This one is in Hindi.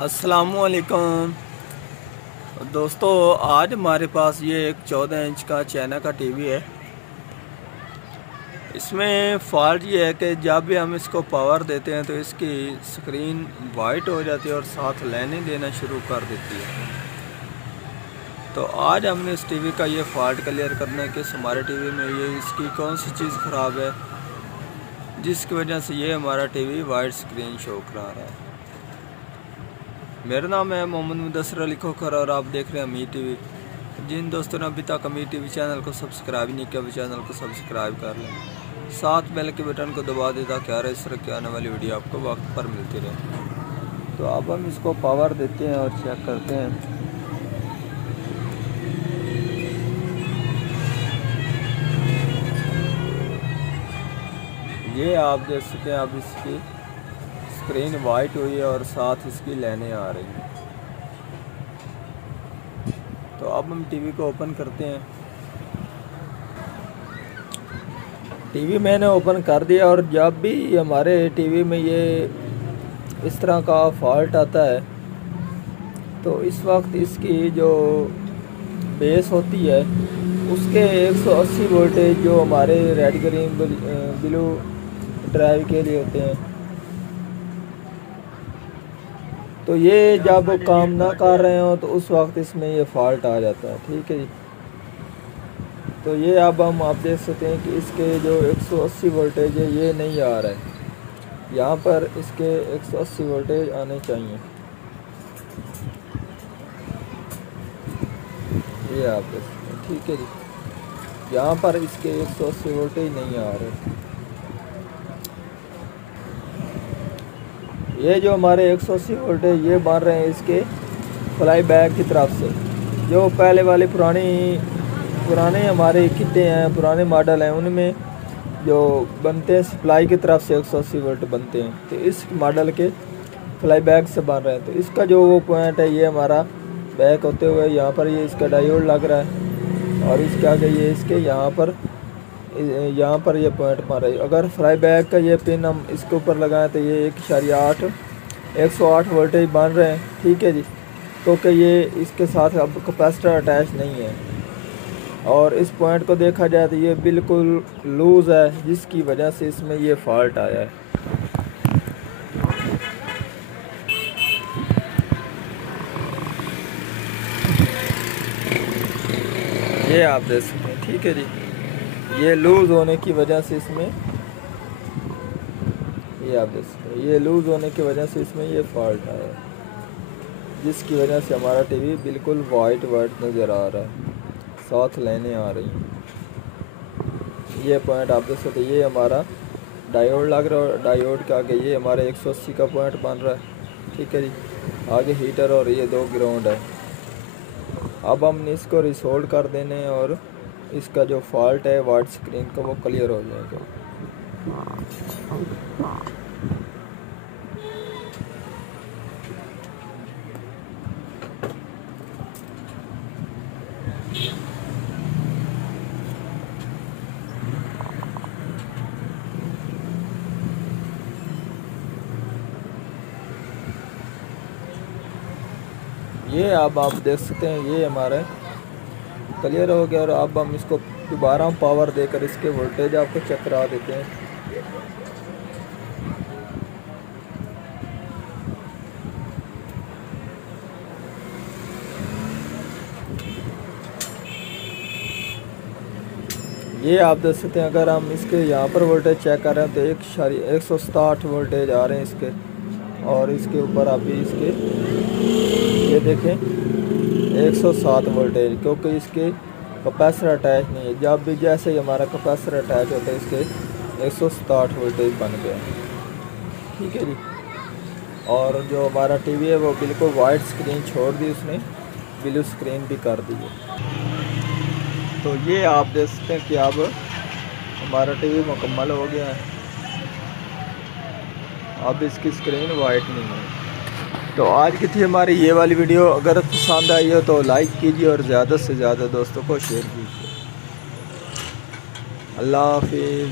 अस्सलामुअलैकुम दोस्तों, आज हमारे पास ये एक 14 इंच का चाइना का टीवी है। इसमें फ़ॉल्ट ये है कि जब भी हम इसको पावर देते हैं तो इसकी स्क्रीन वाइट हो जाती है और साथ लाइनें देना शुरू कर देती है। तो आज हमने इस टीवी का ये फ़ॉल्ट क्लियर करना है कि हमारे टीवी में ये इसकी कौन सी चीज़ ख़राब है जिसकी वजह से ये हमारा टीवी वाइट स्क्रीन शो करा रहा है। मेरा नाम है मोहम्मद मुदस्सिर अली खोखर और आप देख रहे हैं अमीर टीवी। जिन दोस्तों ने अभी तक अमीर टीवी चैनल को सब्सक्राइब नहीं किया वो चैनल को सब्सक्राइब कर लें, साथ बेल के बटन को दबा दें ताकि हर इस तरह की आने वाली वीडियो आपको वक्त पर मिलती रहे। तो अब हम इसको पावर देते हैं और चेक करते हैं। ये आप देख सकते हैं, अब इसकी स्क्रीन वाइट हुई है और साथ इसकी लाइनें आ रही हैं। तो अब हम टीवी को ओपन करते हैं। टीवी मैंने ओपन कर दिया और जब भी हमारे टीवी में ये इस तरह का फॉल्ट आता है तो इस वक्त इसकी जो बेस होती है उसके 180 वोल्टेज जो हमारे रेड ग्रीन ब्लू ड्राइव के लिए होते हैं, तो ये जब काम ना कर रहे हो तो उस वक्त इसमें ये फॉल्ट आ जाता है। ठीक है जी। तो ये अब हम आप देख सकते हैं कि इसके जो 180 वोल्टेज है ये नहीं आ रहा है। यहाँ पर इसके 180 वोल्टेज आने चाहिए। ये आप देख सकते हैं। ठीक है जी। यहाँ पर इसके 180 वोल्टेज नहीं आ रहे। ये जो हमारे 180 वोल्टेज ये बन रहे हैं इसके फ्लाई बैक की तरफ से। जो पहले वाले पुराने हमारे किटे हैं, पुराने मॉडल हैं, उनमें जो बनते हैं सप्लाई की तरफ से 180 वोल्ट बनते हैं, तो इस मॉडल के फ्लाई बैक से बन रहे हैं। तो इसका जो वो पॉइंट है ये हमारा बैक होते हुए यहाँ पर ये इसका डायोड लग रहा है और इसके आगे ये इसके यहाँ पर ये पॉइंट मार रही है। अगर फ्लाई बैक का ये पिन हम इसके ऊपर लगाएं तो ये 108 वोल्टेज बन रहे हैं। ठीक है जी। क्योंकि ये इसके साथ अब कैपेसिटर अटैच नहीं है और इस पॉइंट को देखा जाए तो ये बिल्कुल लूज़ है, जिसकी वजह से इसमें ये फॉल्ट आया है। ये आप देख सकते हैं। ठीक है जी। ये लूज़ होने की वजह से इसमें ये आप देख सकते हैं, ये लूज़ होने की वजह से इसमें ये फॉल्ट आया है, जिसकी वजह से हमारा टीवी बिल्कुल वाइट नज़र आ रहा है, साथ लाइनें आ रही हैं। ये पॉइंट आप देख सकते हैं, ये हमारा डायोड लग रहा है। डायोड के आगे ये हमारा 180 का पॉइंट बन रहा है। ठीक है जी। आगे हीटर और ये 2 ग्राउंड है। अब हमने इसको रिसोल्व कर देने हैं और इसका जो फॉल्ट है वाइट स्क्रीन का वो क्लियर हो जाएगा। ये अब आप देख सकते हैं, ये हमारा क्लियर हो गया और अब हम इसको दोबारा पावर देकर इसके वोल्टेज आपको चेक करा देते हैं। ये आप देख सकते हैं, अगर हम इसके यहाँ पर वोल्टेज चेक कर रहे हैं तो 167 वोल्टेज आ रहे हैं इसके, और इसके ऊपर अभी इसके ये देखें 107 वोल्टेज, क्योंकि इसके कैपेसिटर अटैच नहीं है। जब भी जैसे ही हमारा कैपेसिटर अटैच होता है इसके 167 वोल्टेज बन गया। ठीक है जी। और जो हमारा टीवी है वो बिल्कुल वाइट स्क्रीन छोड़ दी उसने, ब्लू स्क्रीन भी कर दी है। तो ये आप देख सकते हैं कि अब हमारा टीवी मुकम्मल हो गया है। अब इसकी स्क्रीन वाइट नहीं है। तो आज की थी हमारी ये वाली वीडियो। अगर पसंद आई हो तो लाइक कीजिए और ज़्यादा से ज़्यादा दोस्तों को शेयर कीजिए। अल्लाह हाफिज़।